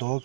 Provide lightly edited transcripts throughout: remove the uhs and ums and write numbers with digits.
2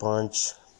5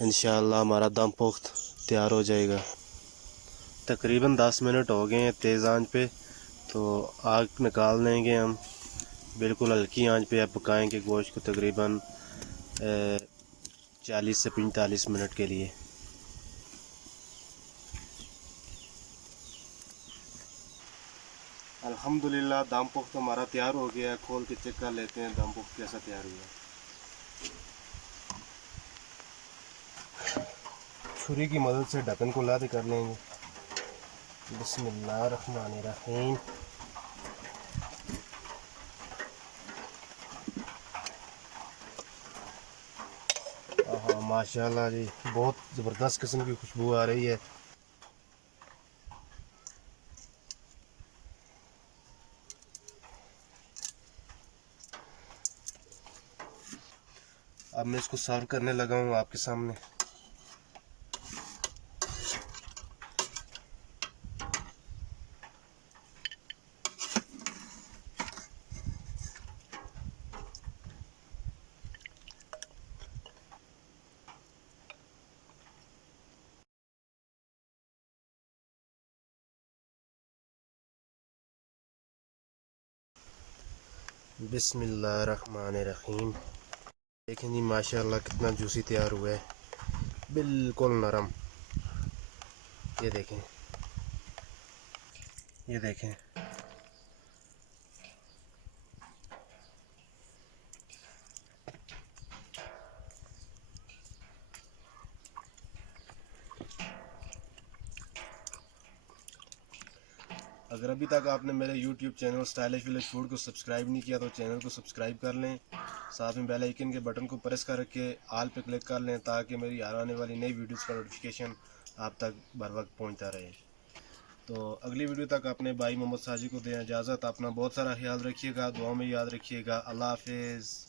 इंशाअल्लाह हमारा दम पुख्त तैयार हो जाएगा। तकरीबन 10 मिनट हो गए हैं तेज़ आंच पे, तो आग निकाल लेंगे हम। बिल्कुल हल्की आंच पे अब पकाएंगे गोश्त को तकरीबन 40 से 45 मिनट के लिए। अल्हम्दुलिल्लाह दम पुख्त हमारा तैयार हो गया है। खोल के चेक कर लेते हैं दम पुख्त कैसा तैयार हुआ। छुरी की मदद से ढक्कन को लाते कर लेंगे। बिस्मिल्लाहिर्रहमानिर्रहीम। हाँ माशाल्लाह जी, बहुत ज़बरदस्त किस्म की खुशबू आ रही है। अब मैं इसको सर्व करने लगा हूँ आपके सामने। बिस्मिल्लाहिर्रहमानिर्रहीम। देखें जी माशाल्लाह कितना जूसी तैयार हुआ है, बिल्कुल नरम। ये देखें, ये देखें। अगर अभी तक आपने मेरे YouTube channel stylish village food को सब्सक्राइब नहीं किया तो चैनल को सब्सक्राइब कर लें। साथ में बेल आइकन के बटन को प्रेस करके ऑल पे क्लिक कर लें ताकि मेरी आने वाली नई वीडियोस का नोटिफिकेशन आप तक बर वक्त पहुँचता रहे। तो अगली वीडियो तक अपने भाई मोहम्मद साजी को दें इजाज़त। अपना बहुत सारा ख्याल रखिएगा, दुआ में याद रखिएगा। अल्लाह हाफिज़।